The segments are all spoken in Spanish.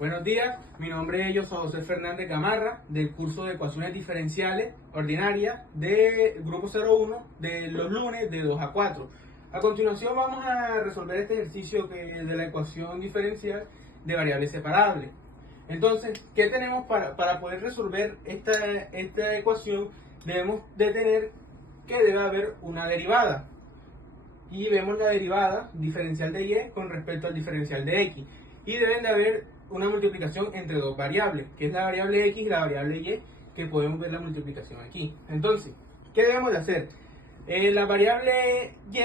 Buenos días, mi nombre es José Fernández Gamarra, del curso de Ecuaciones Diferenciales Ordinarias del Grupo 01 de los lunes de 2 a 4. A continuación vamos a resolver este ejercicio de la ecuación diferencial de variables separables. Entonces, ¿qué tenemos para poder resolver esta ecuación? Debemos de tener que debe haber una derivada. Y vemos la derivada diferencial de y con respecto al diferencial de x. Y deben de haber una multiplicación entre dos variables, que es la variable x y la variable y, que podemos ver la multiplicación aquí. Entonces, ¿qué debemos de hacer? La variable y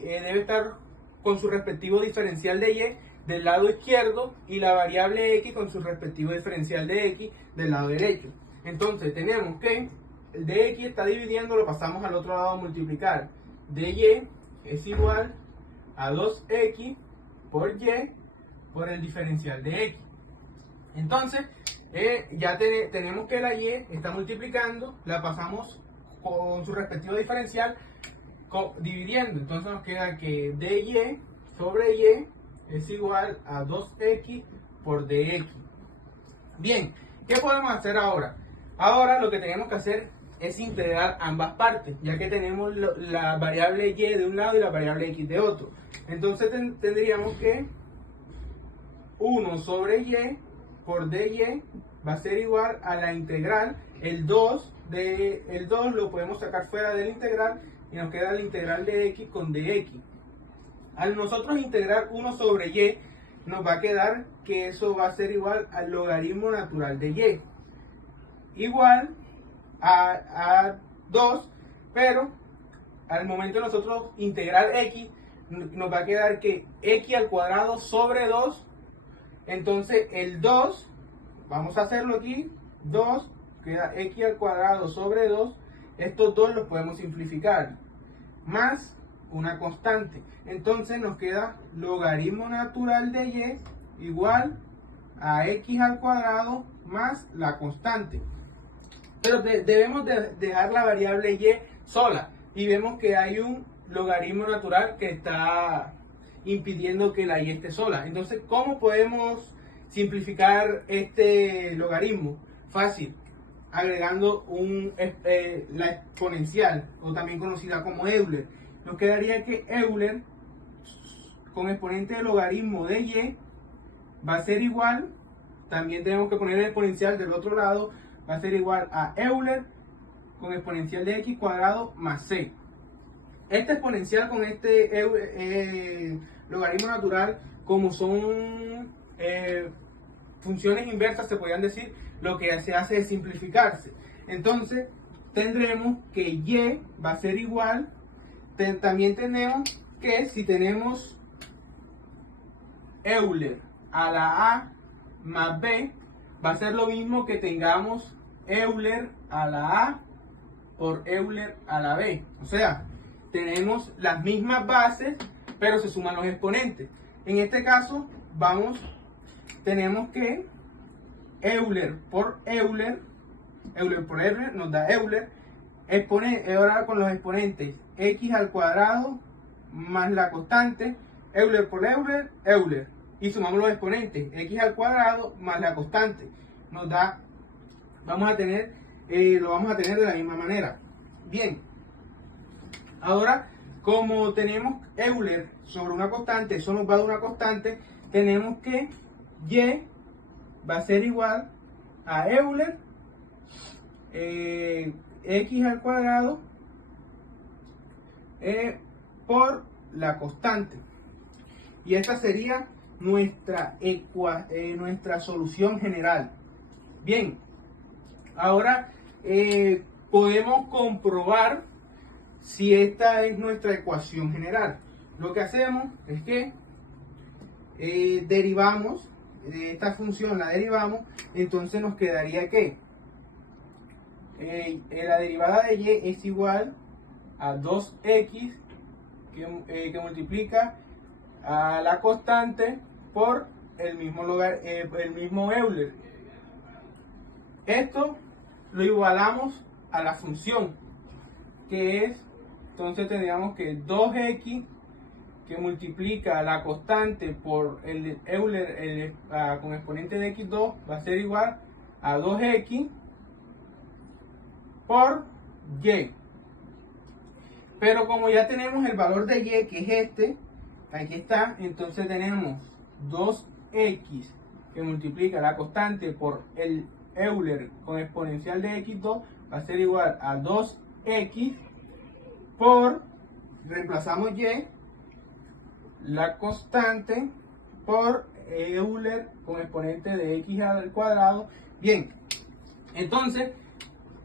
debe estar con su respectivo diferencial de y del lado izquierdo y la variable x con su respectivo diferencial de x del lado derecho. Entonces, tenemos que el de x está dividiendo, lo pasamos al otro lado a multiplicar. De y es igual a 2x por y por el diferencial de x. Entonces, ya tenemos que la y está multiplicando, la pasamos con su respectivo diferencial dividiendo. Entonces nos queda que dy sobre y es igual a 2x por dx. Bien, ¿qué podemos hacer ahora? Ahora lo que tenemos que hacer es integrar ambas partes, ya que tenemos la variable y de un lado y la variable x de otro. Entonces tendríamos que 1 sobre y por dy va a ser igual a la integral, el 2 lo podemos sacar fuera de la integral y nos queda la integral de x con dx. Al nosotros integrar 1 sobre y, nos va a quedar que eso va a ser igual al logaritmo natural de y, igual a 2, pero al momento de nosotros integrar x, nos va a quedar que x al cuadrado sobre 2. Entonces el 2, vamos a hacerlo aquí, 2, queda x al cuadrado sobre 2, estos dos los podemos simplificar, más una constante. Entonces nos queda logaritmo natural de y igual a x al cuadrado más la constante. Pero debemos dejar la variable y sola y vemos que hay un logaritmo natural que está impidiendo que la y esté sola. Entonces, ¿cómo podemos simplificar este logaritmo? Fácil, agregando la exponencial, o también conocida como Euler. Nos quedaría que Euler con exponente de logaritmo de y va a ser igual, también tenemos que poner el exponencial del otro lado, va a ser igual a Euler con exponencial de x cuadrado más c. Este exponencial con este logaritmo natural, como son funciones inversas, se podrían decir, lo que se hace es simplificarse. Entonces, tendremos que y va a ser igual, también tenemos que si tenemos Euler a la a más b, va a ser lo mismo que tengamos Euler a la a por Euler a la b. O sea, tenemos las mismas bases, pero se suman los exponentes. En este caso, tenemos que Euler por Euler nos da Euler, ahora con los exponentes x al cuadrado más la constante, Euler por Euler, Euler, y sumamos los exponentes, x al cuadrado más la constante, nos da, lo vamos a tener de la misma manera. Bien, ahora como tenemos Euler sobre una constante, eso nos va a dar una constante, tenemos que y va a ser igual a Euler x al cuadrado por la constante. Y esta sería nuestra solución general. Bien, ahora podemos comprobar si esta es nuestra ecuación general. Lo que hacemos es que derivamos de esta función, la derivamos, entonces nos quedaría que la derivada de y es igual a 2x que multiplica a la constante por el mismo Euler. Esto lo igualamos a la función, que es, entonces tendríamos que 2x que multiplica la constante por el Euler con exponente de x2 va a ser igual a 2x por y. Pero como ya tenemos el valor de y, que es este, aquí está, entonces tenemos 2x que multiplica la constante por el Euler con exponencial de x2 va a ser igual a 2x por, reemplazamos y, la constante por Euler con exponente de x al cuadrado. Bien, entonces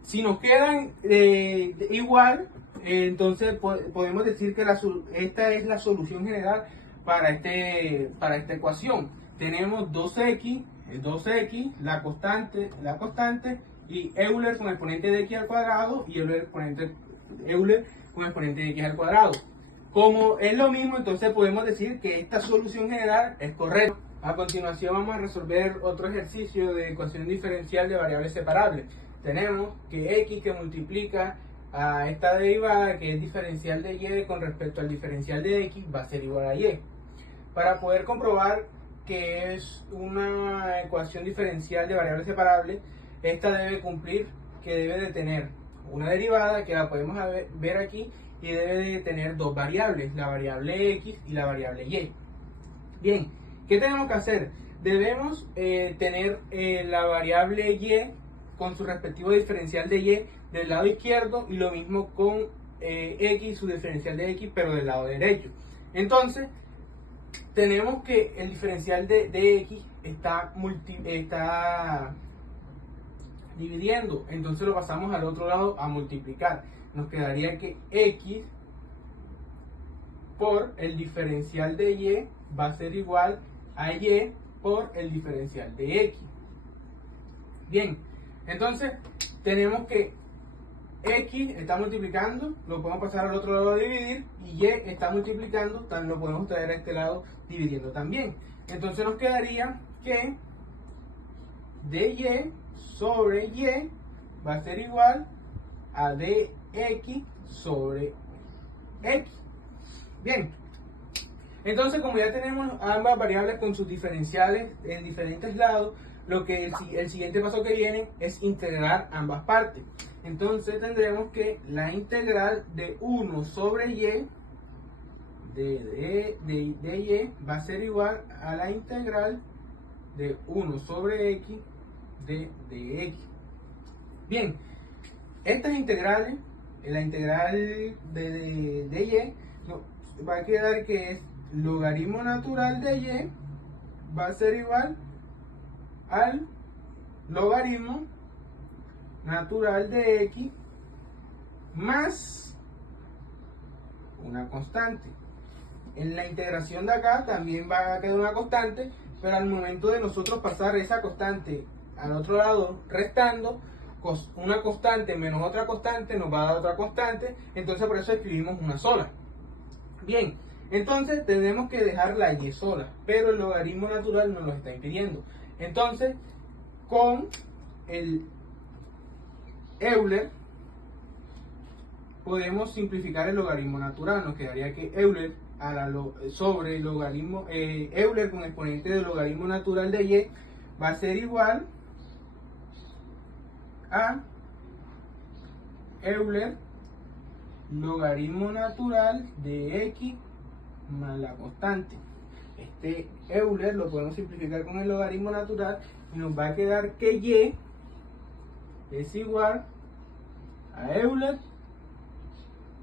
si nos quedan igual, entonces podemos decir que esta es la solución general para esta ecuación. Tenemos 2x, la constante, y Euler con exponente de x al cuadrado y Euler con exponente de x al cuadrado. Como es lo mismo, entonces podemos decir que esta solución general es correcta. A continuación vamos a resolver otro ejercicio de ecuación diferencial de variables separables. Tenemos que x que multiplica a esta derivada, que es diferencial de y con respecto al diferencial de x, va a ser igual a y. Para poder comprobar que es una ecuación diferencial de variables separables, esta debe cumplir que debe de tener una derivada, que la podemos ver aquí, y debe de tener dos variables, la variable x y la variable y. Bien, ¿qué tenemos que hacer? Debemos tener la variable y con su respectivo diferencial de y del lado izquierdo, y lo mismo con x, su diferencial de x, pero del lado derecho. Entonces, tenemos que el diferencial de x está dividiendo, entonces lo pasamos al otro lado a multiplicar. Nos quedaría que x por el diferencial de y va a ser igual a y por el diferencial de x. Bien, entonces tenemos que x está multiplicando, lo podemos pasar al otro lado a dividir, y y está multiplicando, lo podemos traer a este lado dividiendo también. Entonces nos quedaría que dy sobre y va a ser igual a dx sobre x. Bien, entonces como ya tenemos ambas variables con sus diferenciales en diferentes lados, lo que el siguiente paso que viene es integrar ambas partes. Entonces tendremos que la integral de 1 sobre y de y va a ser igual a la integral de 1 sobre x de x. Bien, estas integrales, la integral de y va a quedar que es logaritmo natural de y va a ser igual al logaritmo natural de x más una constante. En la integración de acá también va a quedar una constante, pero al momento de nosotros pasar esa constante al otro lado restando, una constante menos otra constante nos va a dar otra constante, entonces por eso escribimos una sola. Bien, entonces tenemos que dejar la y sola, pero el logaritmo natural nos lo está impidiendo. Entonces, con el Euler podemos simplificar el logaritmo natural. Nos quedaría que Euler sobre el logaritmo Euler con exponente del logaritmo natural de y va a ser igual a Euler logaritmo natural de x más la constante. Este Euler lo podemos simplificar con el logaritmo natural y nos va a quedar que y es igual a Euler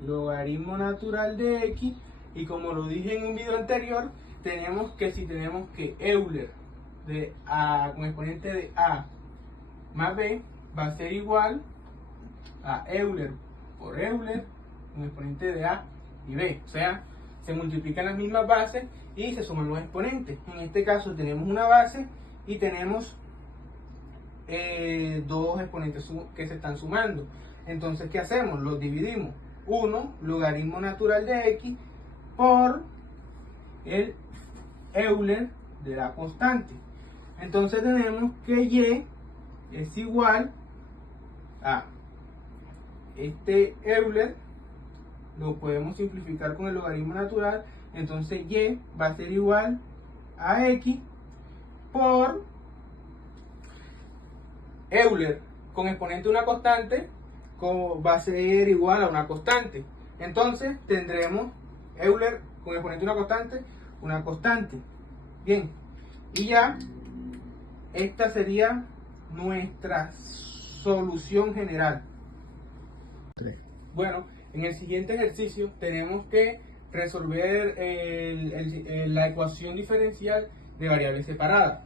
logaritmo natural de x, y como lo dije en un video anterior, tenemos que Euler de a con exponente de a más b va a ser igual a Euler por Euler con exponente de a y b, o sea, se multiplican las mismas bases y se suman los exponentes. En este caso tenemos una base y tenemos dos exponentes que se están sumando. Entonces, ¿qué hacemos? Los dividimos. 1 logaritmo natural de x por el Euler de la constante. Entonces tenemos que y es igual a este Euler, lo podemos simplificar con el logaritmo natural entonces y va a ser igual a x por Euler con exponente de una constante va a ser igual a una constante. Entonces tendremos Euler con exponente de una constante. Bien, y ya esta sería nuestra solución general. Bueno, en el siguiente ejercicio tenemos que resolver la ecuación diferencial de variables separadas.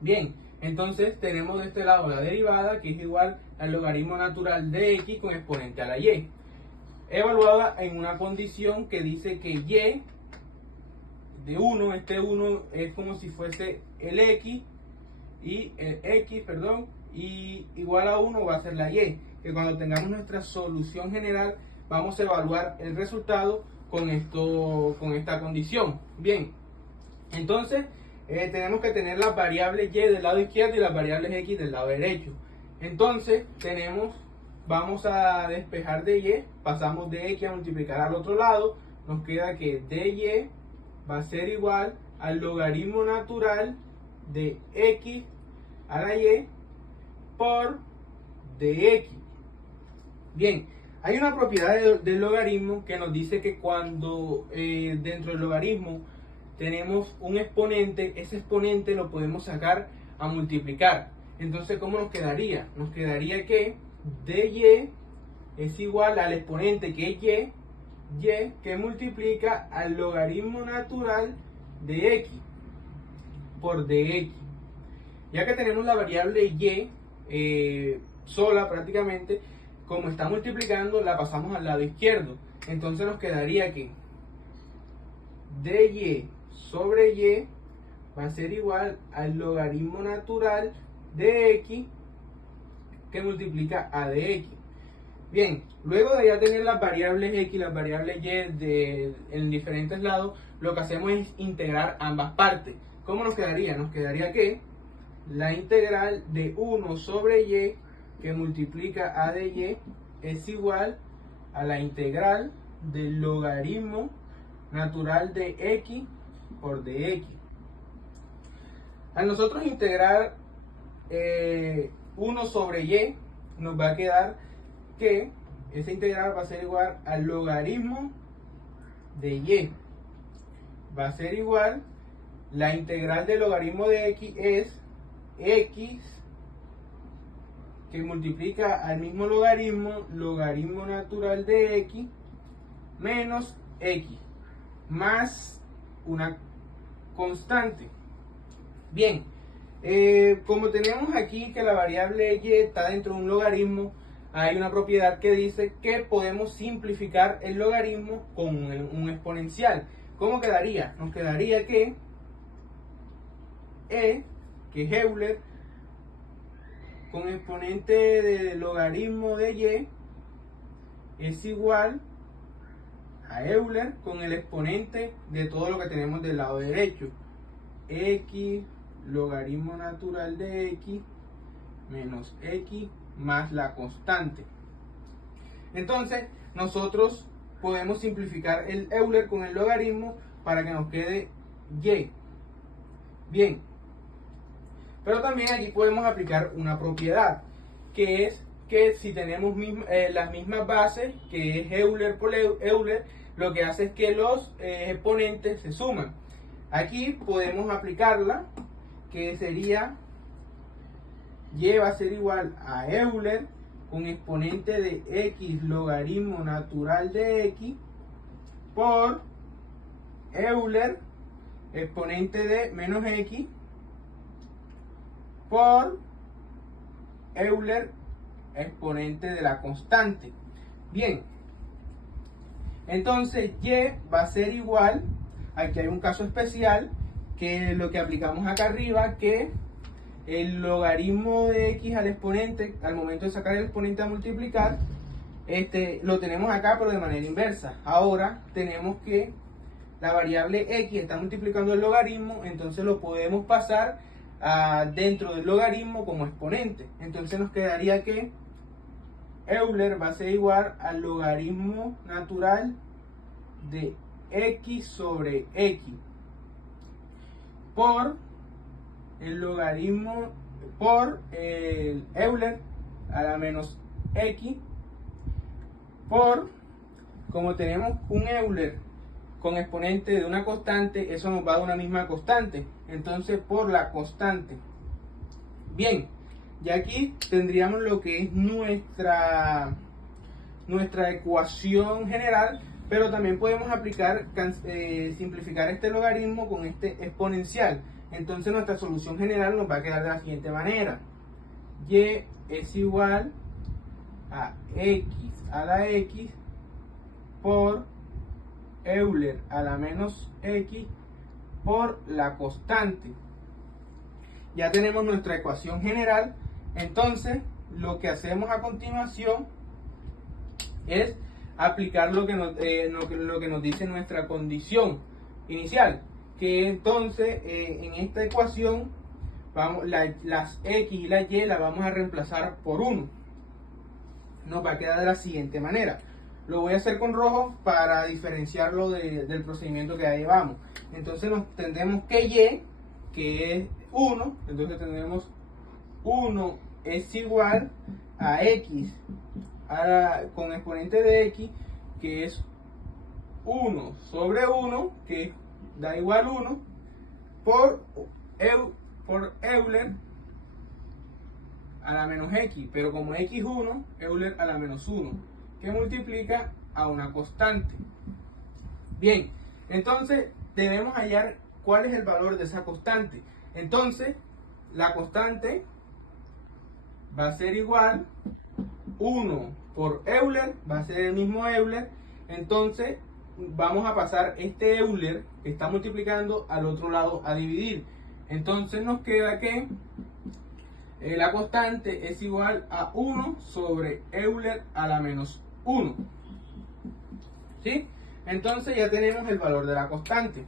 Bien, entonces tenemos de este lado la derivada, que es igual al logaritmo natural de x con exponente a la y, evaluada en una condición que dice que y de 1, este 1 es como si fuese el x, y igual a 1 va a ser la y, que cuando tengamos nuestra solución general vamos a evaluar el resultado con esta condición. Bien, entonces tenemos que tener las variables y del lado izquierdo y las variables x del lado derecho. Entonces vamos a despejar de y, pasamos de x a multiplicar al otro lado, nos queda que dy va a ser igual al logaritmo natural de x a la y por dx. Bien, hay una propiedad del logaritmo que nos dice que cuando dentro del logaritmo tenemos un exponente, ese exponente lo podemos sacar a multiplicar. Entonces, ¿cómo nos quedaría? Nos quedaría que dy es igual al exponente que es y que multiplica al logaritmo natural de x por dx. Ya que tenemos la variable y sola prácticamente, como está multiplicando, la pasamos al lado izquierdo. Entonces nos quedaría que dy sobre y va a ser igual al logaritmo natural de x que multiplica a dx. Bien, luego de ya tener las variables x y las variables y en diferentes lados, lo que hacemos es integrar ambas partes. ¿Cómo nos quedaría? Nos quedaría que la integral de 1 sobre y que multiplica a de y es igual a la integral del logaritmo natural de x por dx. Al nosotros integrar 1 sobre y, nos va a quedar que esa integral va a ser igual al logaritmo de y. Va a ser igual, la integral del logaritmo de x es x que multiplica al mismo logaritmo natural de x menos x más una constante. Bien, como tenemos aquí que la variable y está dentro de un logaritmo, hay una propiedad que dice que podemos simplificar el logaritmo con un exponencial. ¿Cómo quedaría? Nos quedaría que que es Euler, con exponente del logaritmo de y es igual a Euler con el exponente de todo lo que tenemos del lado derecho, x logaritmo natural de x menos x más la constante. Entonces nosotros podemos simplificar el Euler con el logaritmo para que nos quede y. Bien, pero también aquí podemos aplicar una propiedad, que es que si tenemos las mismas bases, que es Euler por Euler, lo que hace es que los exponentes se suman. Aquí podemos aplicarla, que sería y va a ser igual a Euler con exponente de x logaritmo natural de x por Euler exponente de menos x por Euler exponente de la constante. Bien, entonces y va a ser igual, aquí hay un caso especial, que lo que aplicamos acá arriba, que el logaritmo de x al exponente, al momento de sacar el exponente a multiplicar, lo tenemos acá pero de manera inversa. Ahora tenemos que la variable x está multiplicando el logaritmo, entonces lo podemos pasar dentro del logaritmo como exponente. Entonces nos quedaría que Euler va a ser igual al logaritmo natural de x sobre x por el logaritmo por el Euler a la menos x por, como tenemos un Euler con exponente de una constante, eso nos va a dar una misma constante, entonces por la constante. Bien, y aquí tendríamos lo que es nuestra ecuación general, pero también podemos aplicar, simplificar este logaritmo con este exponencial. Entonces nuestra solución general nos va a quedar de la siguiente manera: y es igual a x a la x por Euler a la menos x por la constante. Ya tenemos nuestra ecuación general. Entonces lo que hacemos a continuación es aplicar lo que nos dice nuestra condición inicial, que entonces en esta ecuación las x y la y las vamos a reemplazar por 1. Nos va a quedar de la siguiente manera. Lo voy a hacer con rojo para diferenciarlo del procedimiento que ya llevamos. Entonces tendremos que y, que es 1, entonces tendremos 1 es igual a x con exponente de x, que es 1 sobre 1, que da igual 1, por Euler a la menos x, pero como x1, Euler a la menos 1, que multiplica a una constante. Bien, entonces debemos hallar cuál es el valor de esa constante. Entonces, la constante va a ser igual 1 por Euler, va a ser el mismo Euler. Entonces vamos a pasar este Euler que está multiplicando al otro lado a dividir. Entonces nos queda que la constante es igual a 1 sobre Euler a la menos 1. ¿Sí? Entonces ya tenemos el valor de la constante.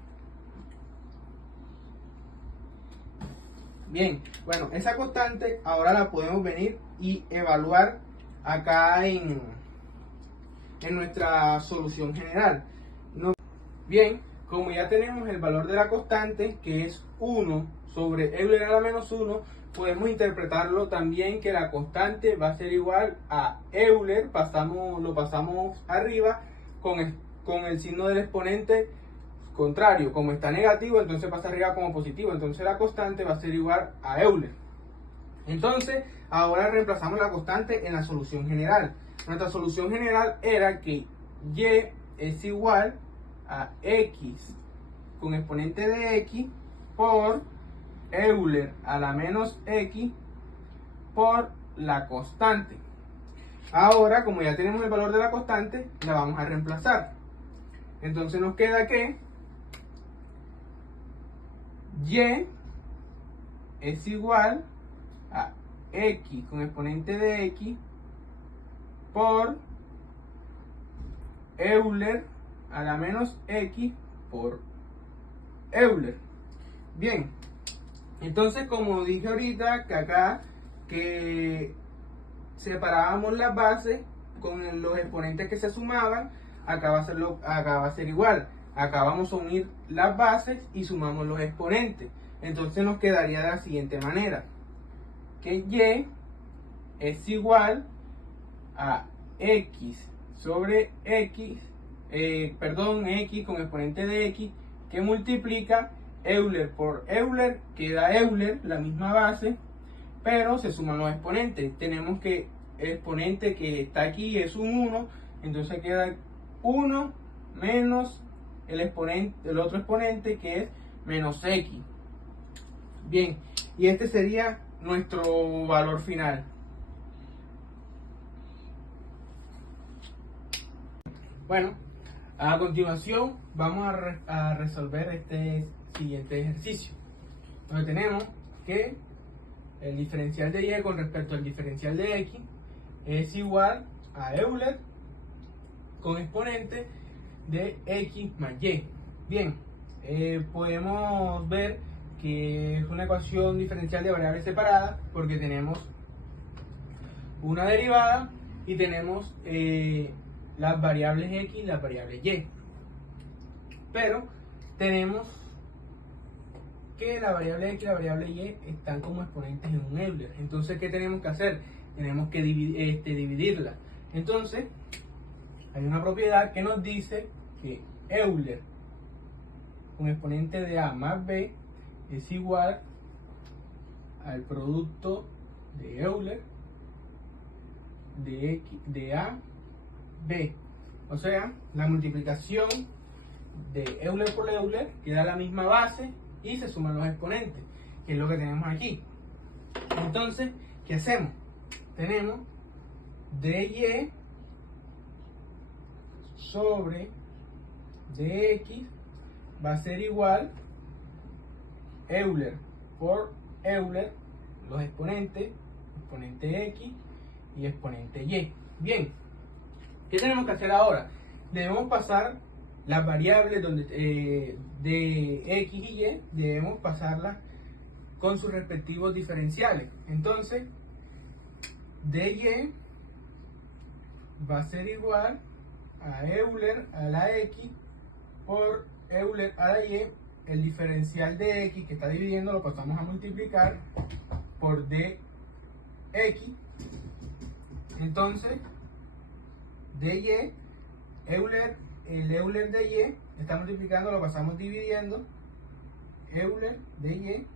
Bien, bueno, esa constante ahora la podemos venir y evaluar acá en nuestra solución general. Bien, como ya tenemos el valor de la constante, que es 1 sobre Euler a la menos 1, podemos interpretarlo también que la constante va a ser igual a Euler, lo pasamos arriba con el signo del exponente contrario. Como está negativo, entonces pasa arriba como positivo, entonces la constante va a ser igual a Euler. Entonces ahora reemplazamos la constante en la solución general. Nuestra solución general era que y es igual a x con exponente de x por Euler a la menos x por la constante. Ahora, como ya tenemos el valor de la constante, la vamos a reemplazar. Entonces nos queda que y es igual a x con exponente de x por Euler a la menos x por Euler. Bien, entonces como dije ahorita, que acá que separábamos las bases con los exponentes que se sumaban, acá va a ser igual. Acá vamos a unir las bases y sumamos los exponentes. Entonces nos quedaría de la siguiente manera: que y es igual a x sobre x, x con exponente de x, que multiplica Euler por Euler, que da Euler, la misma base, pero se suman los exponentes. Tenemos que el exponente que está aquí es un 1, entonces queda 1 menos el otro exponente, que es menos x. Bien, y este sería nuestro valor final. Bueno, a continuación vamos a resolver este siguiente ejercicio, donde tenemos que el diferencial de y con respecto al diferencial de x es igual a Euler con exponente de x más y. Bien, podemos ver que es una ecuación diferencial de variables separadas, porque tenemos una derivada y tenemos las variables x y las variables y. pero tenemos que la variable x y la variable y están como exponentes en un Euler. Entonces, ¿qué tenemos que hacer? Tenemos que dividirla. Entonces, hay una propiedad que nos dice que Euler con exponente de a más b es igual al producto de Euler de a b. O sea, la multiplicación de Euler por Euler queda la misma base y se suman los exponentes, que es lo que tenemos aquí. Entonces, ¿qué hacemos? Tenemos dy sobre dx va a ser igual Euler por Euler, los exponentes, exponente x y exponente y. Bien, ¿qué tenemos que hacer ahora? Debemos pasar las variables de x y y, debemos pasarlas con sus respectivos diferenciales. Entonces, dy va a ser igual a Euler a la x por Euler a la y. El diferencial de x que está dividiendo lo pasamos a multiplicar por dx. Entonces, dy, el Euler de y está multiplicando, lo pasamos dividiendo. Euler de y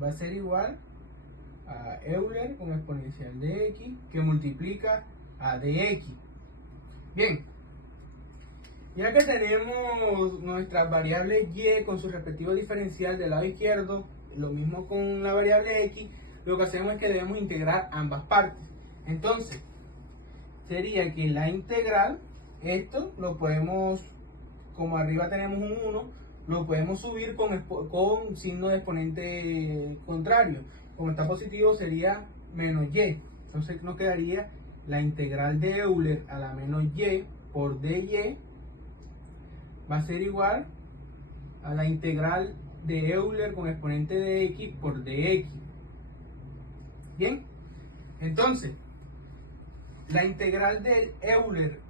va a ser igual a Euler con exponencial de x que multiplica a dx. Bien, ya que tenemos nuestras variables y con su respectivo diferencial del lado izquierdo, lo mismo con la variable x, lo que hacemos es que debemos integrar ambas partes. Entonces, sería que la integral, esto lo podemos, como arriba tenemos un 1, lo podemos subir con signo de exponente contrario. Como está positivo sería menos y. Entonces nos quedaría la integral de Euler a la menos y por dy va a ser igual a la integral de Euler con exponente de x por dx. Bien, entonces la integral del Euler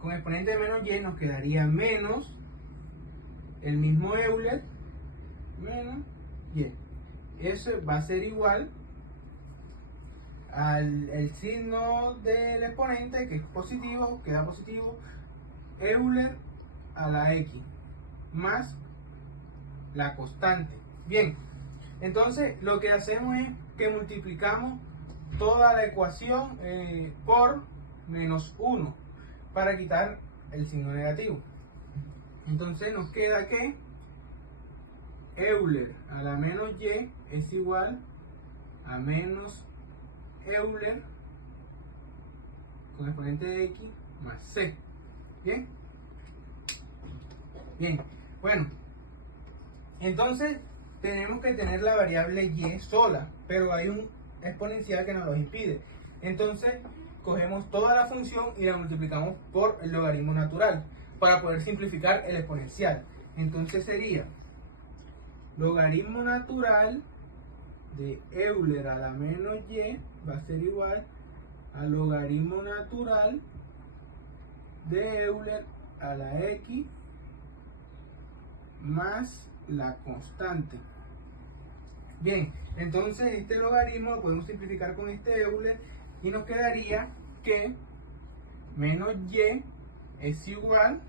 con exponente de menos y nos quedaría menos el mismo Euler menos y. Eso va a ser igual al el signo del exponente, que es positivo, queda positivo, Euler a la x más la constante. Bien, entonces lo que hacemos es que multiplicamos toda la ecuación por menos 1 para quitar el signo negativo. Entonces nos queda que Euler a la menos y es igual a menos Euler con exponente de x más c. Bien, bien, bueno, entonces tenemos que tener la variable y sola, pero hay un exponencial que nos lo impide. Entonces cogemos toda la función y la multiplicamos por el logaritmo natural para poder simplificar el exponencial. Entonces sería logaritmo natural de Euler a la menos y va a ser igual a logaritmo natural de Euler a la x más la constante. Bien, entonces este logaritmo lo podemos simplificar con este Euler y nos quedaría que menos y es igual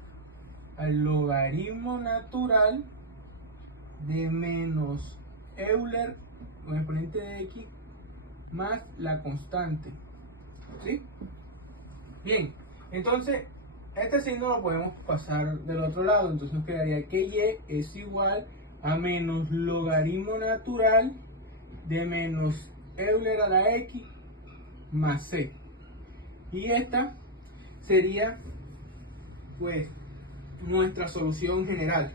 al logaritmo natural de menos Euler con exponente de x más la constante. ¿Sí? Bien, entonces este signo lo podemos pasar del otro lado, entonces nos quedaría que y es igual a menos logaritmo natural de menos Euler a la x más c. Y esta sería pues nuestra solución general.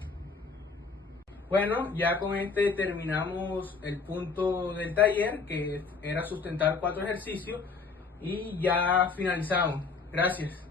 Bueno, ya con este terminamos el punto del taller, que era sustentar 4 ejercicios, y ya finalizamos. Gracias.